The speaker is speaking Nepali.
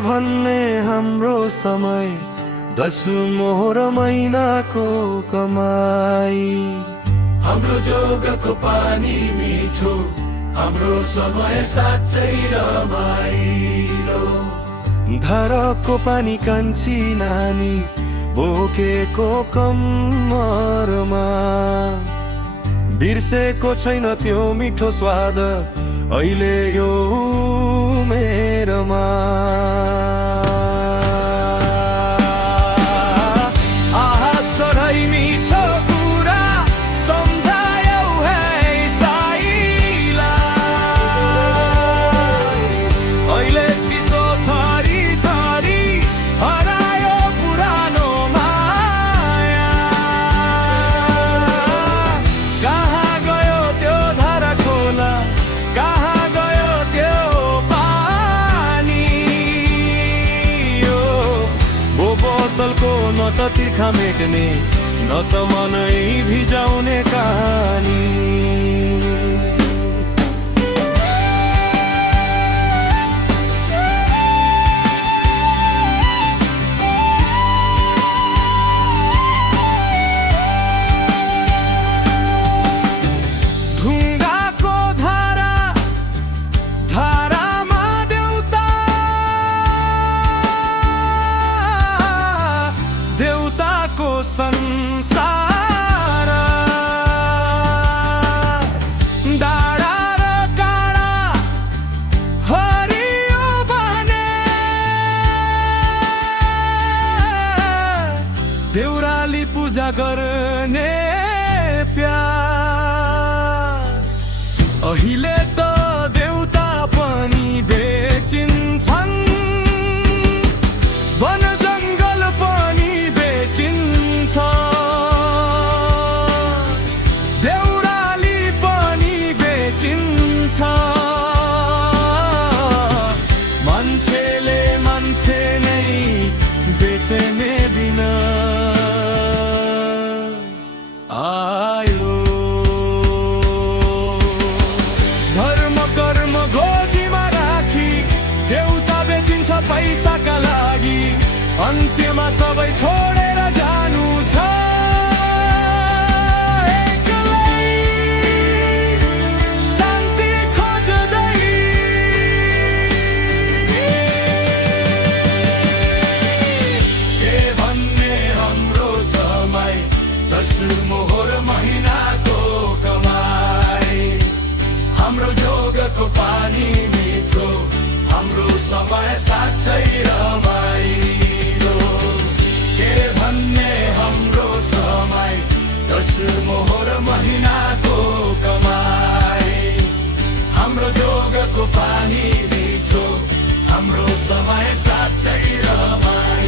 भन्ने हाम्रो समय दशु मोहर महिनाको कमाई। हाम्रो जोगको पानी मिठो, हाम्रो समय साँच्चै रमाइलो। धाराको पानी कान्छी नानी बोकेको कम्मरमा, बिर्सेको छैन त्यो मिठो स्वाद अहिले यो उमेरमा। आहा सधैँ मिठो कुरा सम्झायौ है साईलाई, अहिले चिसो थरी थरी हरायो पुरानो माया। कहाँ गयो त्यो धारा खोला, कहाँ गयो त्यो पानी? ओ बोतलको न त तिर्खा मेट्ने न त मनै भिजाउने कहानी। ढुङ्गाको धारा, धारामा देउता, देउताको संसार। डाँडा र काँडा हरियो भने, देउराली पूजा गर्ने प्यार। अहिले त देउता पनि बेचिन्छन्, वन जङ्गल पनि बेचिन्छ, देउराली पनि बेचिन्छ। मान्छेले मान्छे नै बेच्ने दिन आयो। धर्म कर्म गोजीमा राखी देउता बेचिन्छ पैसाका लागि, अन्त्यमा सबै छोडेर जानु छ एक्लै, शान्ति खोज्दै। के भन्ने हाम्रो समय दशु मोहर महिनाको कमाई। हाम्रो जोगको पानी मिठो, हाम्रो समय साँच्चै रमाइलो। के भन्ने हाम्रो समय दशु मोहर महिनाको कमाई। हाम्रो जोगको पानी मिठो, हाम्रो समय साँच्चै रमाइलो।